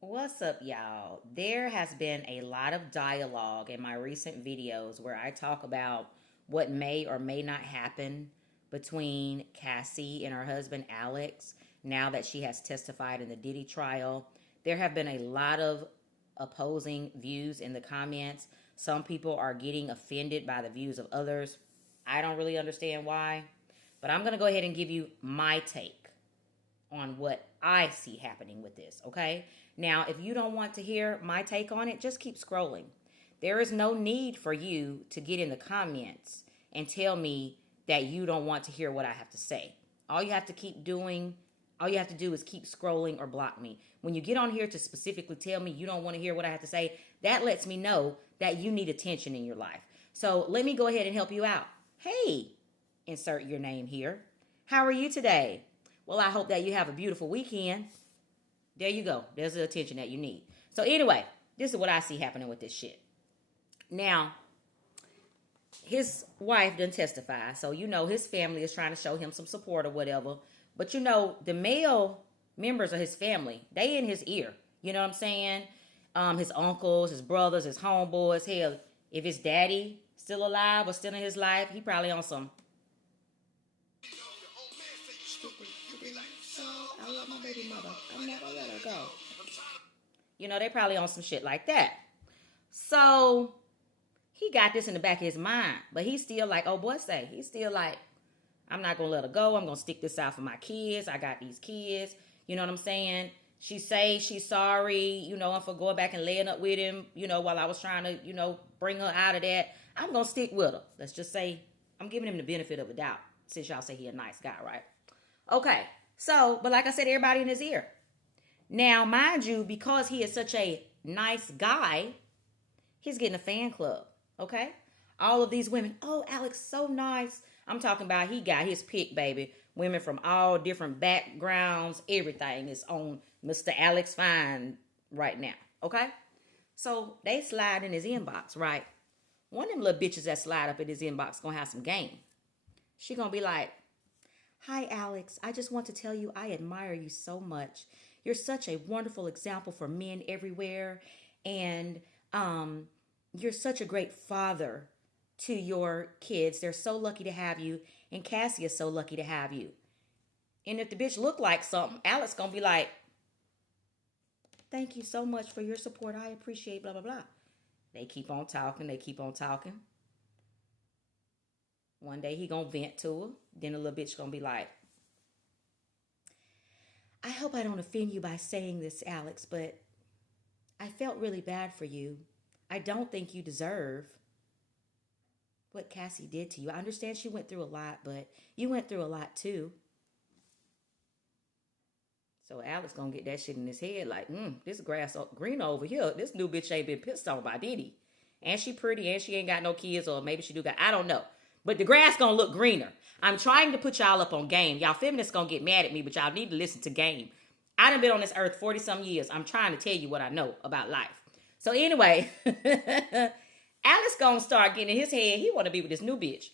What's up, y'all? There has been a lot of dialogue in my recent videos where I talk about what may or may not happen between Cassie and her husband Alex now that she has testified in the Diddy trial. There have been a lot of opposing views in the comments. Some people are getting offended by the views of others. I don't really understand why, but I'm going to go ahead and give you my take on what I see happening with this, okay? Now, if you don't want to hear my take on it, just keep scrolling. There is no need for you to get in the comments and tell me that you don't want to hear what I have to say. All you have to keep doing, all you have to do is keep scrolling or block me. When you get on here to specifically tell me you don't want to hear what I have to say, that lets me know that you need attention in your life. So let me go ahead and help you out. Hey, insert your name here. How are you today? Well, I hope that you have a beautiful weekend. There you go. There's the attention that you need. So anyway, this is what I see happening with this shit. Now, his wife didn't testify, so his family is trying to show him some support or whatever. But the male members of his family, they in his ear. You know what I'm saying? His uncles, his brothers, his homeboys. Hell, if his daddy still alive or still in his life, he probably on some. I love my baby mother. I'm not gonna let her go. They probably on some shit like that. So he got this in the back of his mind, but he's still like, oh boy, say he's still like, I'm not gonna let her go. I'm gonna stick this out for my kids. I got these kids. You know what I'm saying? She say she's sorry, and for going back and laying up with him, while I was trying to, bring her out of that. I'm gonna stick with her. Let's just say I'm giving him the benefit of the doubt, since y'all say he a nice guy, right? Okay. So, but like I said, everybody in his ear. Now, mind you, because he is such a nice guy, he's getting a fan club. Okay? All of these women, oh, Alex, so nice. I'm talking about he got his pick, baby. Women from all different backgrounds, everything is on Mr. Alex Fine right now. Okay? So they slide in his inbox, right? One of them little bitches that slide up in his inbox gonna have some game. She gonna be like, hi, Alex. I just want to tell you I admire you so much. You're such a wonderful example for men everywhere. And you're such a great father to your kids. They're so lucky to have you. And Cassie is so lucky to have you. And if the bitch look like something, Alex gonna be like, thank you so much for your support. I appreciate blah, blah, blah. They keep on talking. They keep on talking. One day he gonna vent to her. Then the little bitch gonna be like, I hope I don't offend you by saying this, Alex, but I felt really bad for you. I don't think you deserve what Cassie did to you. I understand she went through a lot, but you went through a lot too. So Alex gonna get that shit in his head like, this grass green over here. This new bitch ain't been pissed on by Diddy. And she pretty and she ain't got no kids, or maybe she do got, I don't know. But the grass gonna look greener. I'm trying to put y'all up on game. Y'all feminists gonna get mad at me, but y'all need to listen to game. I done been on this earth 40 some years. I'm trying to tell you what I know about life. So anyway, Alex gonna start getting in his head. He wanna be with this new bitch.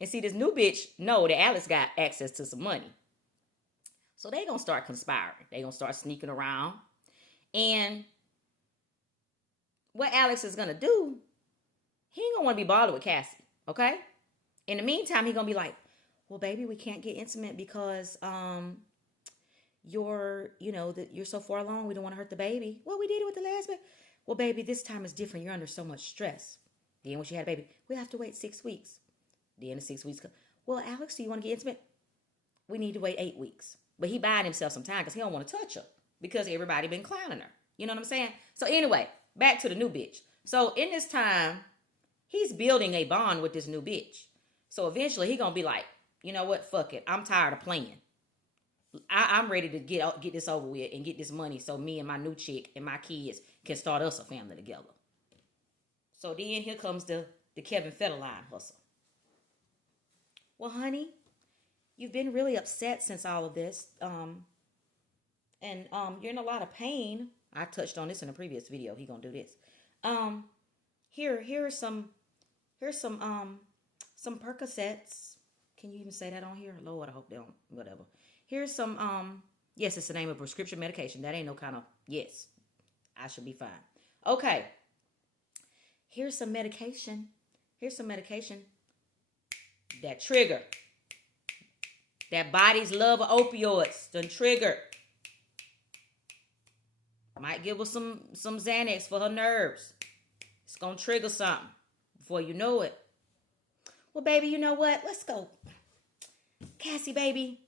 And see, this new bitch know that Alex got access to some money. So they gonna start conspiring. They gonna start sneaking around. And what Alex is gonna do, he ain't gonna wanna be bothered with Cassie, okay? In the meantime, he gonna be like, well, baby, we can't get intimate because you're so far along, we don't want to hurt the baby. Well, we did it with the last baby. Well, baby, this time is different. You're under so much stress. Then when she had a baby, we have to wait 6 weeks. Then the 6 weeks come. Well, Alex, do you want to get intimate? We need to wait 8 weeks. But he buying himself some time because he don't want to touch her because everybody been clowning her. You know what I'm saying? So anyway, back to the new bitch. So in this time, he's building a bond with this new bitch. So eventually he gonna be like, you know what? Fuck it. I'm tired of playing. I'm ready to get this over with and get this money so me and my new chick and my kids can start us a family together. So then here comes the Kevin Federline hustle. Well, honey, you've been really upset since all of this. And you're in a lot of pain. I touched on this in a previous video. He gonna do this. Here's some Percocets. Can you even say that on here? Lord, I hope they don't. Whatever. Here's some, yes, it's the name of prescription medication. That ain't no kind of, yes. I should be fine. Okay. Here's some medication. That trigger. That body's love of opioids done trigger. Might give her some Xanax for her nerves. It's going to trigger something before you know it. Well, baby, you know what? Let's go. Cassie, baby,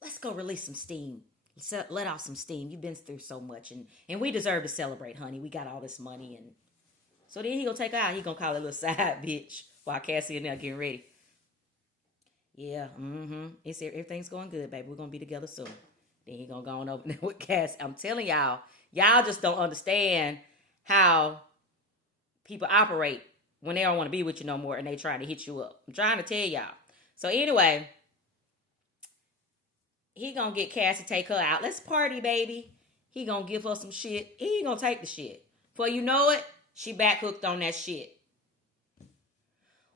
let's go release some steam. Let off some steam. You've been through so much, and we deserve to celebrate, honey. We got all this money, and so then he gonna take her out. He gonna call her a little side bitch while Cassie and there getting ready. Yeah, It's everything's going good, baby. We're gonna be together soon. Then he gonna go on over there with Cassie. I'm telling y'all just don't understand how people operate when they don't want to be with you no more and they trying to hit you up. I'm trying to tell y'all. So anyway, he gonna get Cassie, take her out. Let's party, baby. He gonna give her some shit. He ain't gonna take the shit. Before you know it, she back hooked on that shit.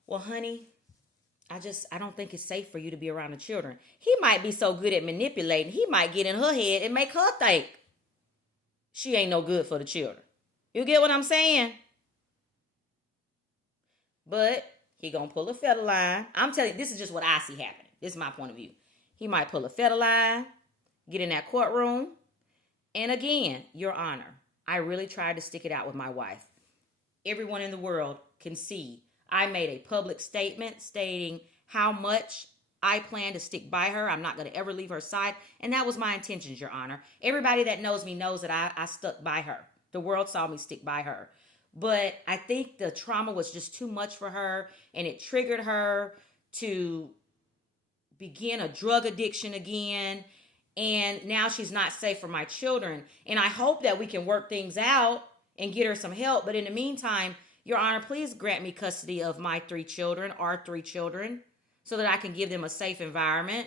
Well, honey, I don't think it's safe for you to be around the children. He might be so good at manipulating, he might get in her head and make her think she ain't no good for the children. You get what I'm saying? But he gonna pull a Federline. I'm telling you, this is just what I see happening. This is my point of view. He might pull a Federline, get in that courtroom. And again, Your Honor, I really tried to stick it out with my wife. Everyone in the world can see I made a public statement stating how much I plan to stick by her. I'm not going to ever leave her side. And that was my intentions, Your Honor. Everybody that knows me knows that I stuck by her. The world saw me stick by her. But I think the trauma was just too much for her, and it triggered her to begin a drug addiction again. And now she's not safe for my children. And I hope that we can work things out and get her some help. But in the meantime, Your Honor, please grant me custody of my 3 children, our 3 children, so that I can give them a safe environment.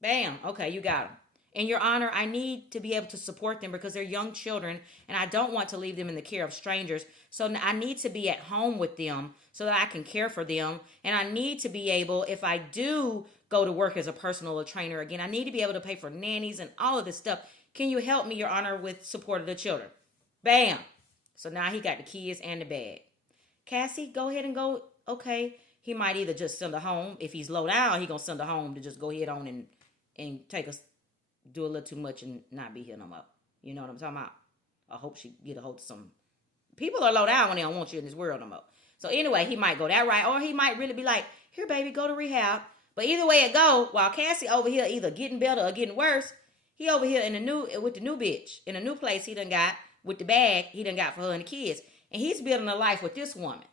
Bam. Okay, you got them. And Your Honor, I need to be able to support them because they're young children and I don't want to leave them in the care of strangers. So I need to be at home with them so that I can care for them. And I need to be able, if I do go to work as a personal trainer again, I need to be able to pay for nannies and all of this stuff. Can you help me, Your Honor, with support of the children? Bam. So now he got the kids and the bag. Cassie, go ahead and go. Okay. He might either just send her home. If he's low down, he going to send her home to just go ahead on and take us, do a little too much and not be here no more. You know what I'm talking about? I hope she get a hold of some. People are low down when they don't want you in this world no more. So anyway, he might go that right. Or he might really be like, here, baby, go to rehab. But either way it go, while Cassie over here either getting better or getting worse, he over here with the new bitch. In a new place he done got with the bag he done got for her and the kids. And he's building a life with this woman.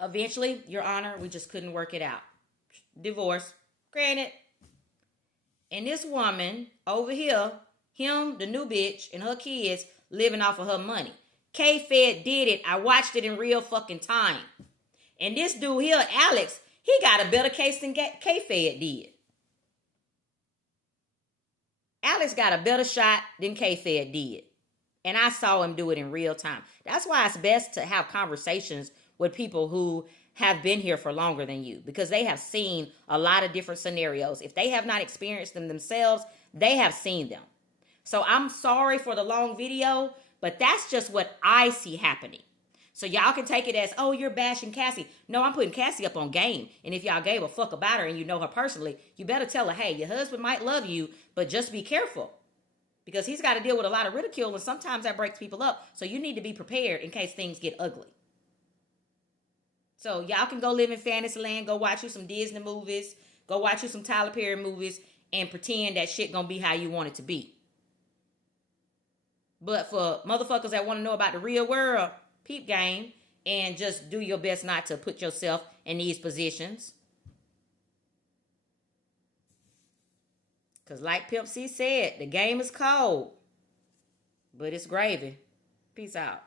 Eventually, Your Honor, we just couldn't work it out. Divorce. Granted. And this woman over here, him, the new bitch, and her kids living off of her money. K-Fed did it. I watched it in real fucking time. And this dude here, Alex, he got a better case than K-Fed did. Alex got a better shot than K-Fed did. And I saw him do it in real time. That's why it's best to have conversations with people who have been here for longer than you, because they have seen a lot of different scenarios. If they have not experienced them themselves, they have seen them. So I'm sorry for the long video, but that's just what I see happening. So y'all can take it as, oh, you're bashing Cassie. No, I'm putting Cassie up on game. And if y'all gave a fuck about her and you know her personally, you better tell her, hey, your husband might love you, but just be careful. Because he's got to deal with a lot of ridicule, and sometimes that breaks people up. So you need to be prepared in case things get ugly. So y'all can go live in Fantasyland, go watch you some Disney movies, go watch you some Tyler Perry movies, and pretend that shit gonna be how you want it to be. But for motherfuckers that want to know about the real world, peep game, and just do your best not to put yourself in these positions. Because like Pimp C said, the game is cold, but it's gravy. Peace out.